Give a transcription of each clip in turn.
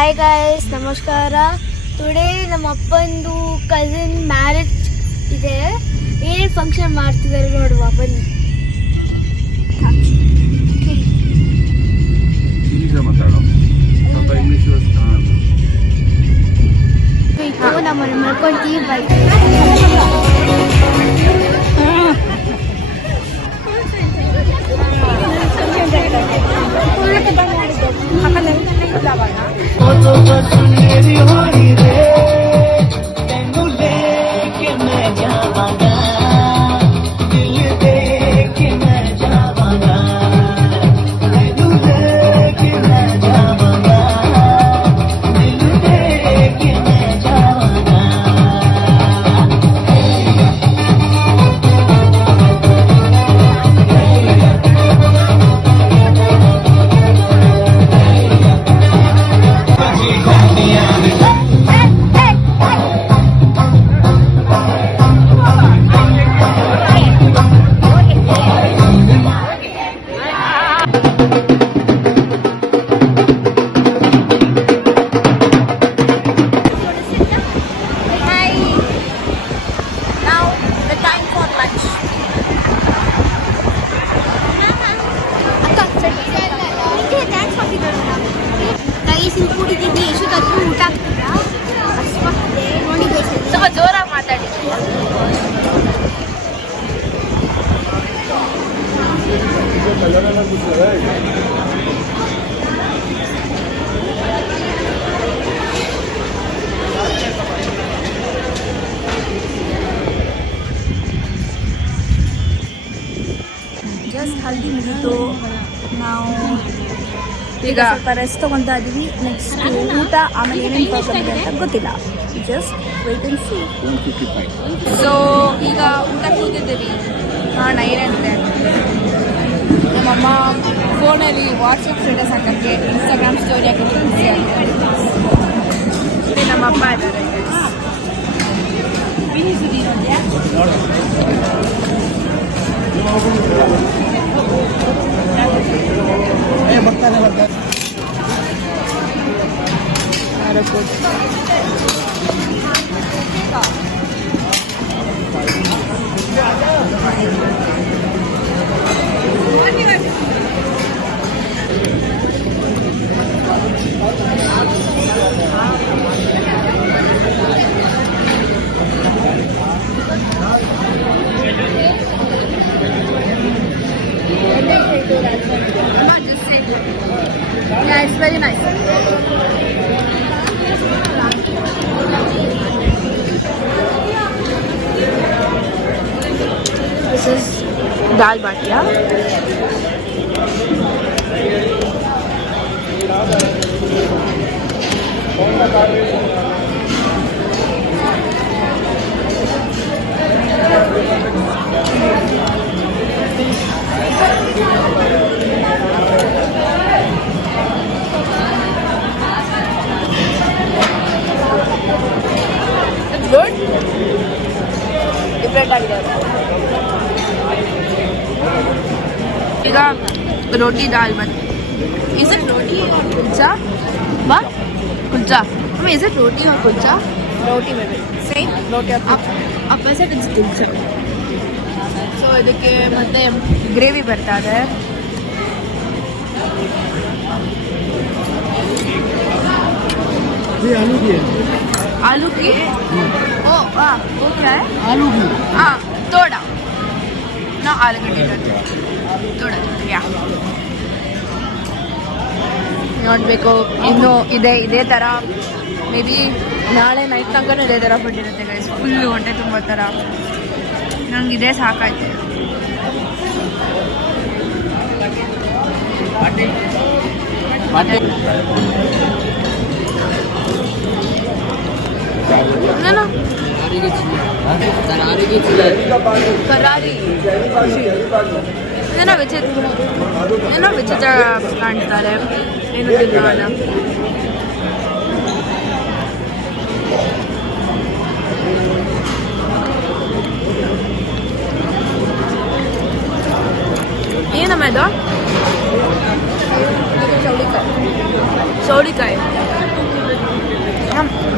Hi guys, ನಮಸ್ಕಾರ. Today ನಮ್ಮ ಅಪ್ಪಂದು cousin marriage ಇದೆ. ಏನೇನು ಫಂಕ್ಷನ್ ಮಾಡ್ತಿದ್ದಾರೆ ನೋಡುವ ಬನ್ನಿ. ನಮ್ಮನ್ನು ಮಾಡ್ಕೊಂತೀವಿ ಬೈಕ್. ಊಟ ಆಗ್ತಿದ್ರಾ? ಸ್ವಲ್ಪ ಜೋರಾಗಿ ಮಾತಾಡಿ. ಜಸ್ಟ್ ಹಲ್ದಿ ಮುಗಿತು. ನಾವು ಈಗ ಸ್ವಲ್ಪ ರೆಸ್ಟ್ ತೊಗೊತಾ ಇದ್ದೀವಿ. ನೆಕ್ಸ್ಟ್ ಊಟ, ಆಮೇಲೆ ಏನೇನು ಪ್ರಾಬ್ಲಮ್ ಇದೆ ಅಂತ ಗೊತ್ತಿಲ್ಲ. Just wait and see. So ಈಗ ಊಟ ಕೂತಿದ್ದೀವಿ. ಏನೇನಿದೆ ನಮ್ಮಮ್ಮ ಫೋನಲ್ಲಿ ವಾಟ್ಸಪ್ ಸ್ಟೇಟಸ್ ಹಾಕೋಕ್ಕೆ, ಇನ್ಸ್ಟಾಗ್ರಾಮ್ ಸ್ಟೋರಿ ಹಾಕೋಕ್ಕೆ ಬಿಸಿ ಆಗಿದೆ. ನಮ್ಮಪ್ಪ ಇದ್ದಾರೆ. Yeah, it's very nice. This is dal batiya. Good. Different ಆಗಿದೆ. ಈಗ ರೋಟಿ ದಾಲ್ ಬನ್. Is it roti or kulcha? What? Kulcha. I mean, is it roti or kulcha? Roti maybe. Same. Roti or kulcha. Opposite it's kulcha. So ಇದಕ್ಕೆ ಮತ್ತೆ gravy ಬರ್ತಾ ಇದೆ. ये आलू की है. आलू की? ओ वाह, वो क्या है? आलू की. हाँ, तोड़ा. ना आलूगड्ಡೆ करते. तोड़ा. या. ನೋಡಬೇಕು. ಇನ್ನು ಇದೇ ಥರ ಮೇ ಬಿ ನಾಳೆ ನೈಟ್ ತನಕ ಇದೇ ಥರ ಬಿಟ್ಟಿರುತ್ತೆ ಗೈಸ್. ಫುಲ್ಲು ಹೊಟ್ಟೆ ತುಂಬ ಥರ. ನಂಗೆ ಇದೇ ಸಾಕಾಯ್ತು. ಏನು ಕರಾರಿ ಏನೋ ವಿಚಿತ್ರ ಕಾಣ್ತಾರೆ. ಏನು ತಿನ್ನೋಣ. ಏನಮ್ಮ ಇದು? ಚೌಳಿಕಾಯಿ.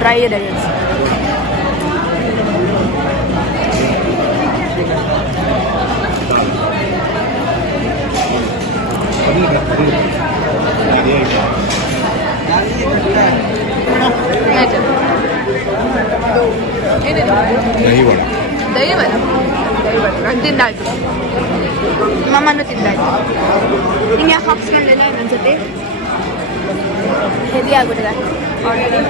ಡ್ರೈ ಇದೆ ದೈವ ನಾನು ತಿಂದಾಯ್ತು ನಮ್ಮನ್ನು ತಿಂದಾಯ್ತು ನಿಂಗೆ ಯಾಕೆ ಹಾಕ್ಸ್ಕೊಂಡೆಲ್ಲ ಅನ್ಸುತ್ತೆ ಹೆವಿ ಆಗ್ಬಿಟ್ಟಿದೆ ಆಲ್ರೆಡಿ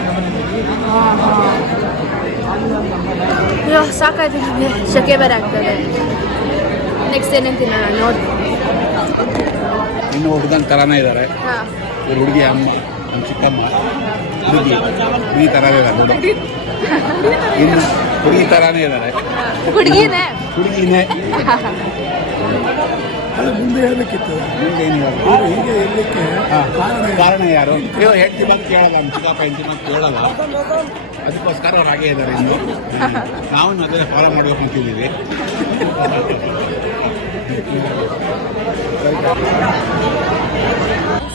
ಅಯ್ಯೋ ಸಾಕಾಯ್ತು ನಿಮಗೆ ಸೆಕೆ ಬೇರೆ ಆಗ್ತದೆ ನೆಕ್ಸ್ಟ್ ಏನೇನು ತಿನ್ನೋಣ ನೋಡಿ ಇನ್ನು ಹುಡುಗನ ಥರನೇ ಇದ್ದಾರೆ ಹಾಂ ಇವ್ರ ಹುಡುಗಿ ಅಮ್ಮ ನಮ್ಮ ಚಿಕ್ಕಮ್ಮ ಹುಡುಗಿ ಥರನೇ ಇದ್ದಾರೆ ಹುಡುಗ ಇನ್ನು ಹುಡುಗಿ ಥರನೇ ಇದ್ದಾರೆ ಹುಡುಗಿನೇ ಹುಡುಗಿನೇ ಮುಂದೆ ಹೇಳಬೇಕಿತ್ತು ಮುಂದೆ ಏನು ಹೀಗೆ ಇರಲಿಕ್ಕೆ ಕಾರಣ ಯಾರು ನೀವು ಹೆಂಡತಿ ಬಂದು ಕೇಳಲ್ಲ ನಮ್ಮ ಚಿಕ್ಕಪ್ಪ ಹೆಂಡತಿ ಬಂದು ಕೇಳಲ್ಲ ಅದಕ್ಕೋಸ್ಕರ ಅವ್ರು ಹಾಗೇ ಇದ್ದಾರೆ ಇನ್ನು ನಾವು ಅದನ್ನೇ ಫಾಲೋ ಮಾಡ್ಬೇಕು ಅಂತಿದ್ದೀವಿ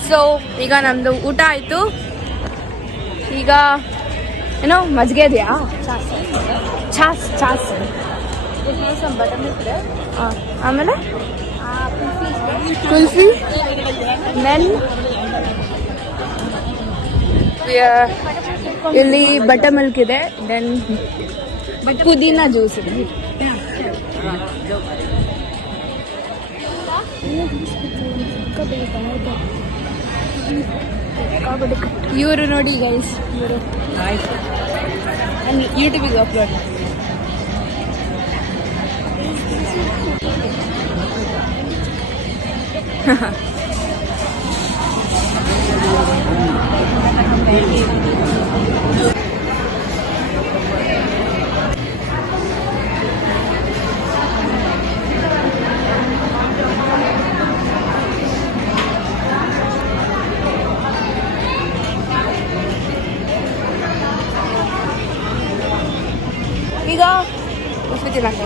ಸೊ ಈಗ ನಮ್ಮದು ಊಟ ಆಯಿತು ಈಗ ಏನೋ ಮಜ್ಜಿಗೆ ಇದೆಯಾ ಛಾಸ್ ಛಾಸ್ ಹಾಂ ಆಮೇಲೆ ಕುಲ್ಫಿ ಮೆನ್ ಇಲ್ಲಿ ಬಟರ್ ಮಿಲ್ಕ್ ಇದೆ ದೆನ್ ಪುದೀನ ಜ್ಯೂಸ್ ಇದೆ ಇವರು ನೋಡಿ ಗೈಸ್ ಇವರು ಯೂಟ್ಯೂಬಿಗೆ ಅಪ್ಲೋಡ್ ಈಗ ಉಪ್ಪು ತಿನ್ನಕ್ಕೆ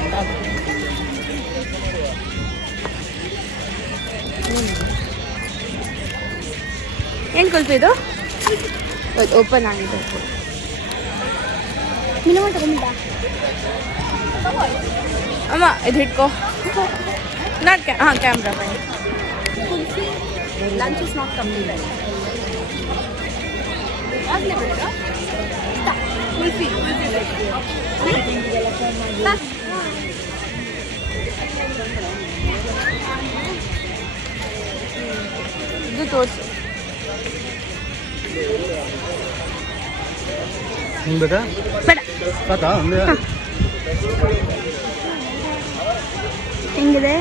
ಏನು ಕುಲ್ಫಿ ಇದು ಓಪನ್ ಆಗಿದೆ ಮಿನಿಮಮ್ ತಗೊಂಡ ಅಮ್ಮ ಇದು ಹಿಡ್ಕೋ ನಾಟ್ ಹಾಂ camera lunch is not complete kulfi ಇದು ತೋರಿಸು ಬೇಕಾ ಬೇಡ ಸಾಕಾ ಒಂದೇ ಹೆಂಗಿದೆ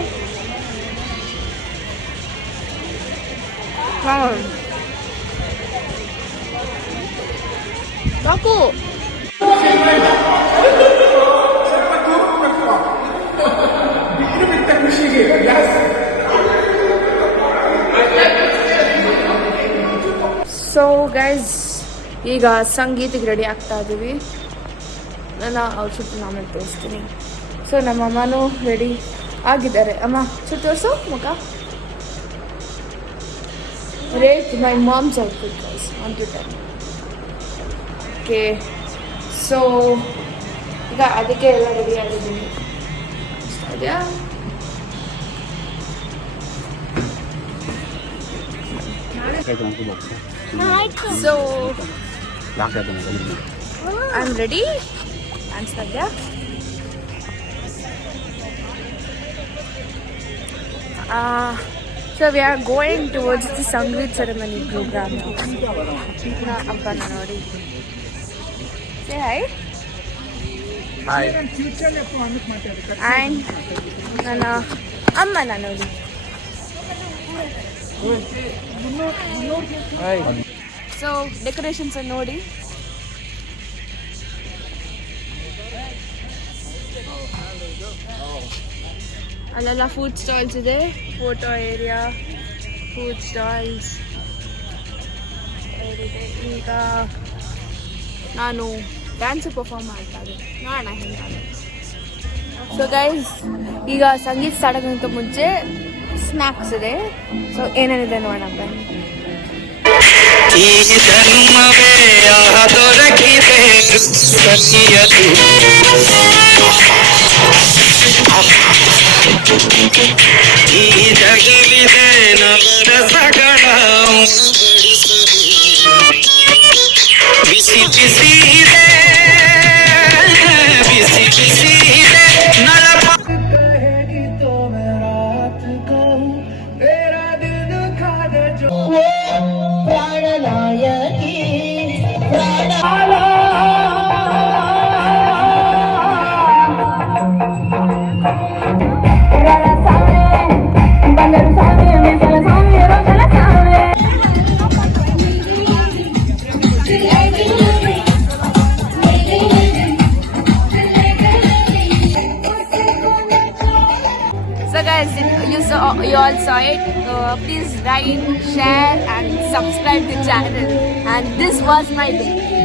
ಸಾಕು ಸೊ ಗೈಸ್ ಈಗ ಸಂಗೀತಕ್ಕೆ ರೆಡಿ ಆಗ್ತಾ ಇದ್ದೀವಿ ನನ್ನ ಔಟ್ಫಿಟ್ ಆಮೇಲೆ ತೋರಿಸ್ತೀನಿ ಸೊ ನಮ್ಮ ಅಮ್ಮನೂ ರೆಡಿ ಆಗಿದ್ದಾರೆ ಅಮ್ಮ ಸ್ವಲ್ಪ ತೋರಿಸು ಮುಖ rate my moms outfit guys on Twitter okay so ಈಗ ಅದಕ್ಕೆ ಎಲ್ಲ ರೆಡಿ ಆಗಿದ್ದೀನಿ ಇದೆಯಾ ಸೊ ಐ ಆಮ್ ರೆಡಿ ಅನ್ಸ್ತಾ ಇದೆಯಾ so we are going towards the Sangeet ceremony program ಅಪ್ಪನ ನೋಡಿ ಸೇ ಹಾಯ್ ಆ್ಯಂಡ್ ನನ್ನ ಅಮ್ಮನ ನೋಡಿ ಸೊ ಡೆಕೋರೇಷನ್ಸ್ ನೋಡಿ ಅಲ್ಲೆಲ್ಲ ಫುಡ್ ಸ್ಟಾಲ್ಸ್ ಇದೆ ಫೋಟೋ ಏರಿಯಾ ಫುಡ್ ಸ್ಟಾಲ್ಸ್ ಇದೆ ಈಗ ನಾನು ಡ್ಯಾನ್ಸ್ ಪರ್ಫಾರ್ಮ್ ಮಾಡ್ತಾ ಇದ್ದೀನಿ ನೋಡೋಣ ಹೆಂಗಾಗ ಸೊ ಗೈಸ್ ಈಗ ಸಂಗೀತ ಸ್ಟಾರ್ಟ್ ಆಗೋಕ್ಕಿಂತ ಮುಂಚೆ ಸ್ನ್ಯಾಕ್ಸ್ ಇದೆ ಸೊ ಏನೇನಿದೆ ನೋಡೋಣ ಬನ್ನಿ ಈ ಜನ್ಮವೇ ದೊರಕಿದೆ ಸಖಿಯದು ಈ ಜಗವಿದೆ ನವರಸಗಳ ಬಿಸಿ ಬಿಸಿ ಇದೆ ಬಿಸಿ ಬಿಸಿ ಇದೆ ನಳಪ So guys, you all saw it. Please like, share and subscribe the channel. And this was my day.